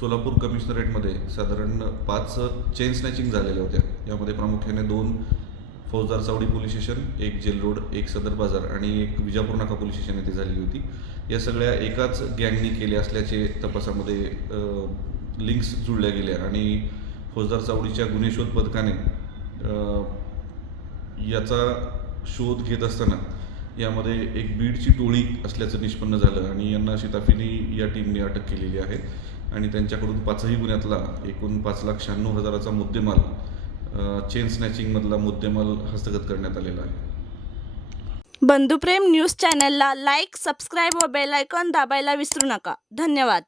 सोलापूर कमिशनरेटमध्ये साधारण पाच chain snatching झालेल्या होत्या. यामध्ये प्रामुख्याने दोन फौजदार चावडी पोलीस स्टेशन एक जेल रोड एक सदर बाजार आणि एक विजापूर नाका पोलीस स्टेशन येथे झालेली होती. या सगळ्या एकाच गँगनी केल्या असल्याचे तपासामध्ये लिंक्स जुळल्या गेल्या आणि फौजदार चावडीच्या गुन्हेशोध पथकाने याचा शोध घेत असताना यामध्ये एक बीडची टोळी असल्याचं निष्पन्न झालं आणि यांना शिताफिनी या टीमने अटक केलेली आहे. आणि त्यांच्याकडून पाचही गुन्ह्यातला एकूण पाच लाख शहाण्णव हजाराचा मुद्देमाल चेन स्नॅचिंगमधला मुद्देमाल हस्तगत करण्यात आलेला आहे. बंधुप्रेम न्यूज चॅनलला लाईक सबस्क्राईब व बेल आयकॉन दाबायला विसरू नका. धन्यवाद.